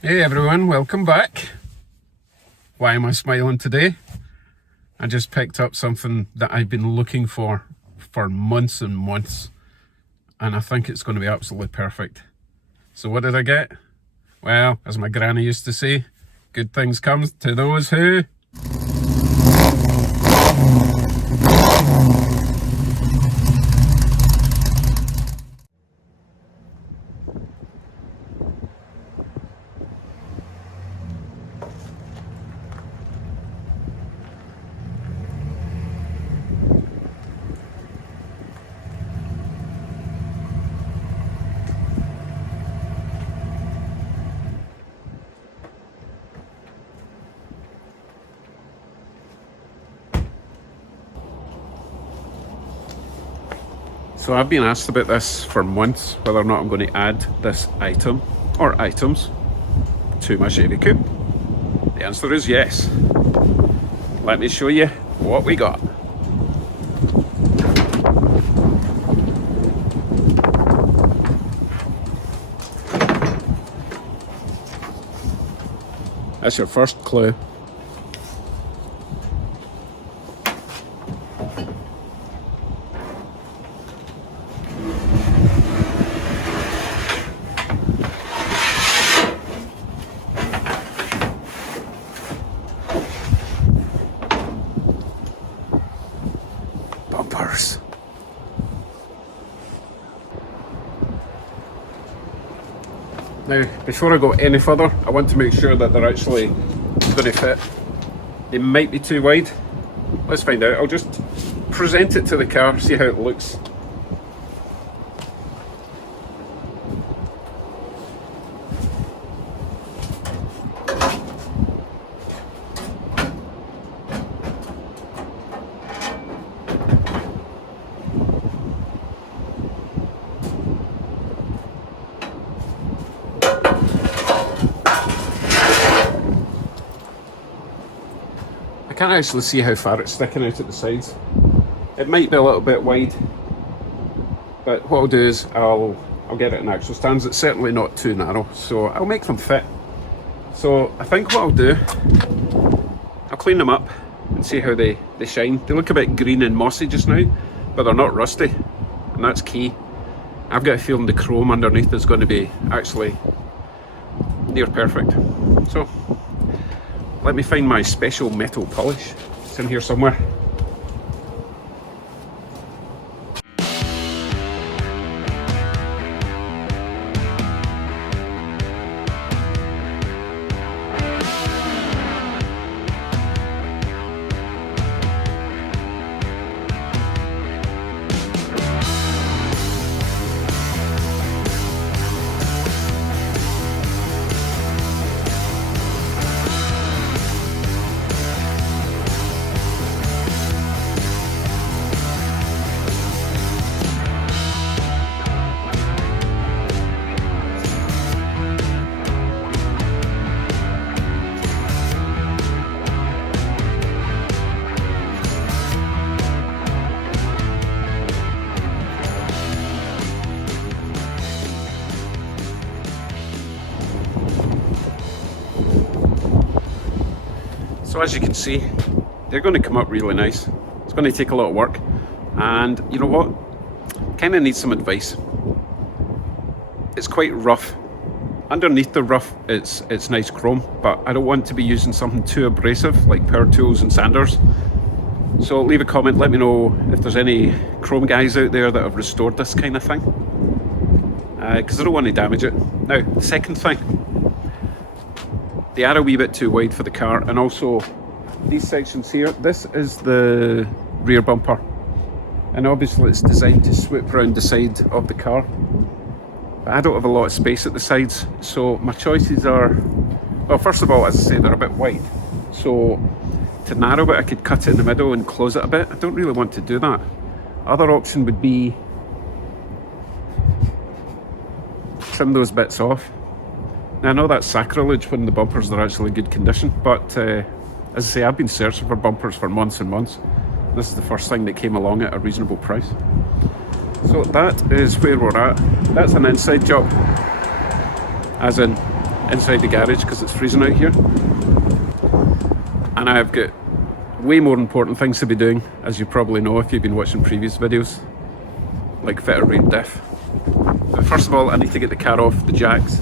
Hey everyone, welcome back. Why am I smiling today? I just picked up something that I've been looking for months and months, and I think it's going to be absolutely perfect. So what did I get? Well, as my granny used to say, good things come to those who... So I've been asked about this for months, whether or not I'm going to add this item or items to my Chevy Coupe. The answer is yes. Let me show you what we got. That's your first clue. Bumpers. Now, before I go any further, I want to make sure that they're actually going to fit. They might be too wide. Let's find out. I'll just present it to the car, see how it looks. I can't actually see how far it's sticking out at the sides. It might be a little bit wide, but what I'll do is I'll get it in actual stands. It's certainly not too narrow, so I'll make them fit. So I think what I'll do, I'll clean them up and see how they shine. They look a bit green and mossy just now, but they're not rusty, and that's key. I've got a feeling the chrome underneath is going to be actually near perfect. So let me find my special metal polish. It's in here somewhere. So as you can see, they're going to come up really nice. It's going to take a lot of work, and you know what? Kind of need some advice. It's quite rough. Underneath the rough, it's nice chrome, but I don't want to be using something too abrasive like power tools and sanders. So leave a comment, let me know if there's any chrome guys out there that have restored this kind of thing, because I don't want to damage it. Now, the second thing, they are a wee bit too wide for the car, and also these sections here, this is the rear bumper, and obviously it's designed to swoop around the side of the car, but I don't have a lot of space at the sides, so my choices are, well, first of all, as I say, they're a bit wide, so to narrow it I could cut it in the middle and close it a bit. I don't really want to do that. Other option would be trim those bits off. Now, I know that's sacrilege when the bumpers are actually in good condition, but as I say, I've been searching for bumpers for months and months. This is the first thing that came along at a reasonable price. So that is where we're at. That's an inside job, as in inside the garage because it's freezing out here. And I've got way more important things to be doing, as you probably know if you've been watching previous videos, like fit a rear diff. But first of all, I need to get the car off the jacks.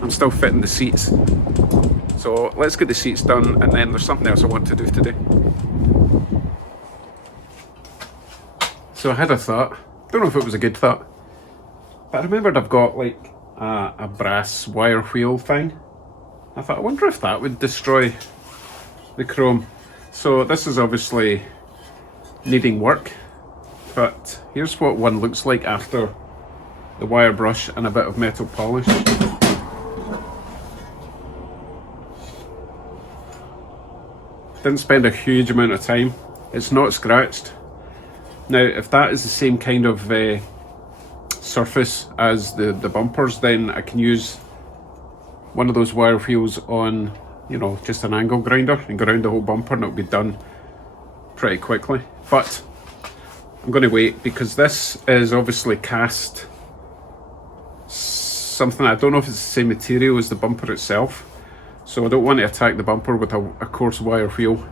I'm still fitting the seats. So let's get the seats done, and then there's something else I want to do today. So I had a thought, don't know if it was a good thought, but I remembered I've got like a brass wire wheel thing. I thought, I wonder if that would destroy the chrome. So this is obviously needing work, but here's what one looks like after the wire brush and a bit of metal polish. Didn't spend a huge amount of time. It's not scratched. Now, if that is the same kind of surface as the bumpers, then I can use one of those wire wheels on, you know, just an angle grinder and go around the whole bumper, and it'll be done pretty quickly. But I'm going to wait because this is obviously cast something, I don't know if it's the same material as the bumper itself, so I don't want to attack the bumper with a coarse wire wheel.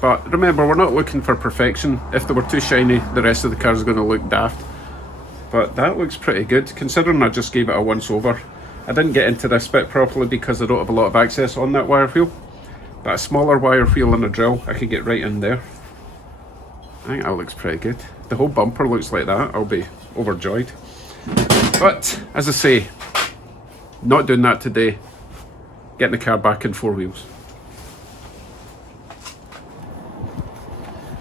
But remember, we're not looking for perfection. If they were too shiny, the rest of the car is going to look daft. But that looks pretty good, considering I just gave it a once over. I didn't get into this bit properly because I don't have a lot of access on that wire wheel. But a smaller wire wheel and a drill, I could get right in there. I think that looks pretty good. The whole bumper looks like that, I'll be overjoyed. But, as I say, not doing that today. Getting the car back in four wheels.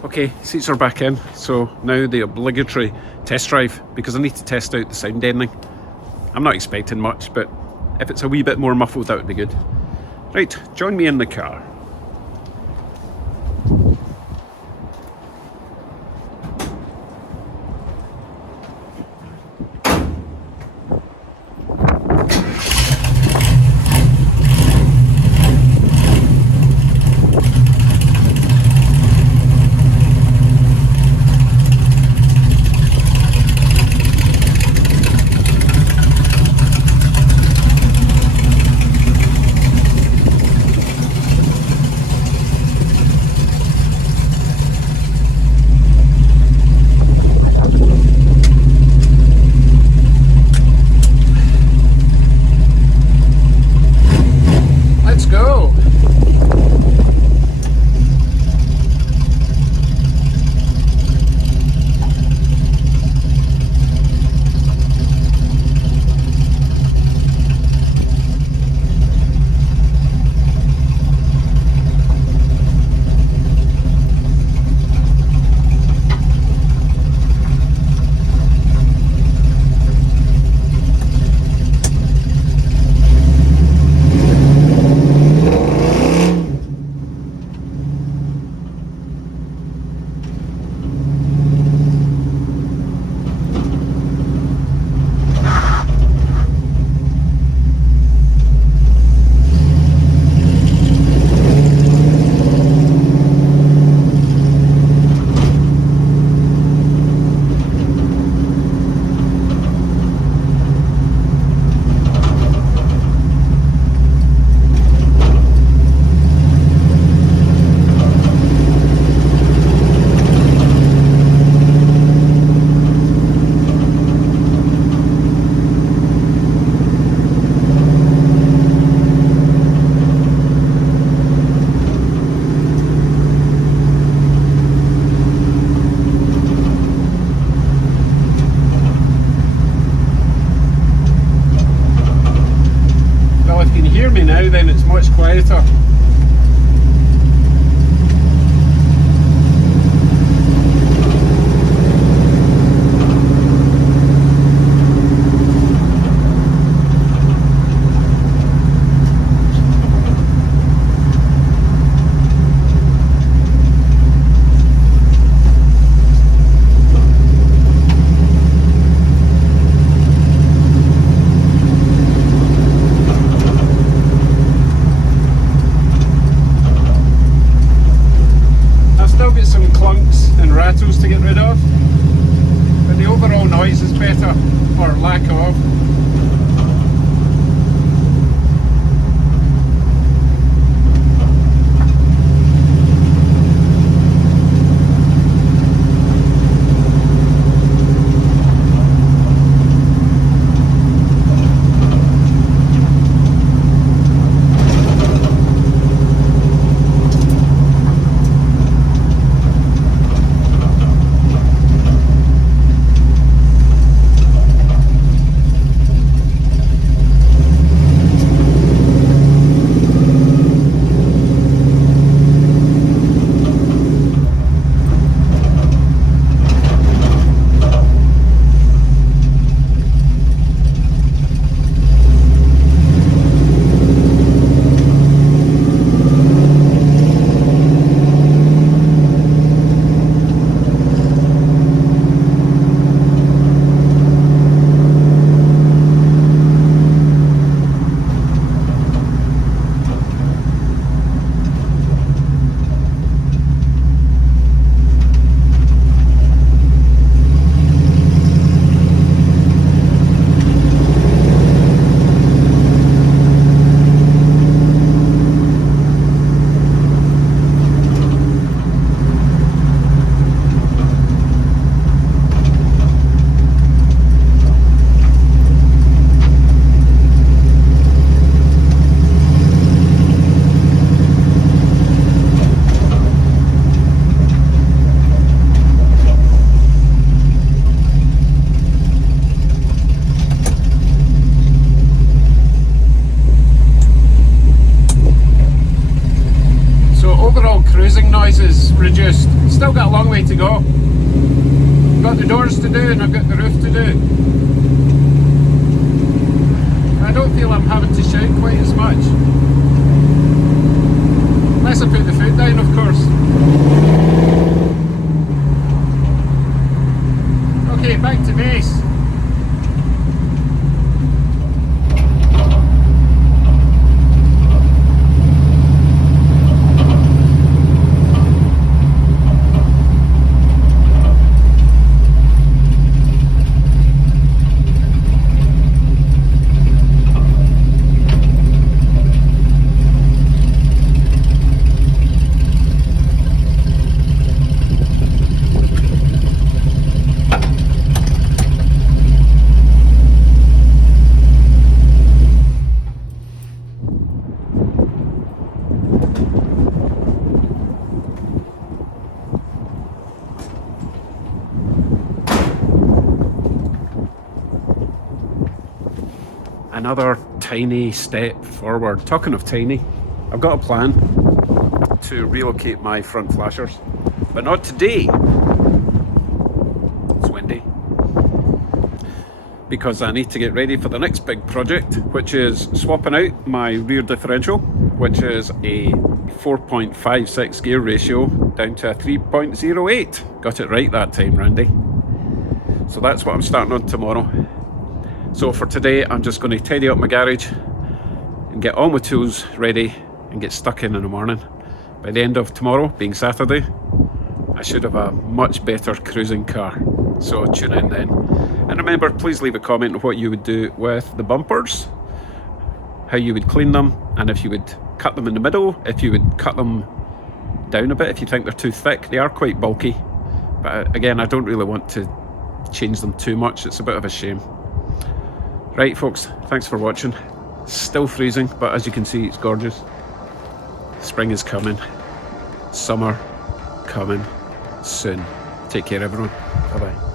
Okay, seats are back in, so now the obligatory test drive, because I need to test out the sound deadening. I'm not expecting much, but if it's a wee bit more muffled, that would be good. Right, join me in the car. Then it's much quieter. To get rid of, but the overall noise is better, or lack of. noise is reduced. Still got a long way to go. Got the doors to do and I've got the roof to do. I don't feel I'm having to shout quite as much. Unless I put the foot down, of course. Okay, back to base. Another tiny step forward. Talking of tiny, I've got a plan to relocate my front flashers, but not today. It's windy. Because I need to get ready for the next big project, which is swapping out my rear differential, which is a 4.56 gear ratio down to a 3.08. Got it right that time, Randy. So that's what I'm starting on tomorrow. So for today, I'm just going to tidy up my garage and get all my tools ready and get stuck in the morning. By the end of tomorrow, being Saturday, I should have a much better cruising car. So tune in then. And remember, please leave a comment on what you would do with the bumpers, how you would clean them, and if you would cut them in the middle, if you would cut them down a bit if you think they're too thick. They are quite bulky, but again, I don't really want to change them too much. It's a bit of a shame. Right folks, thanks for watching. Still freezing, but as you can see, it's gorgeous. Spring is coming. Summer coming soon. Take care everyone. Bye bye.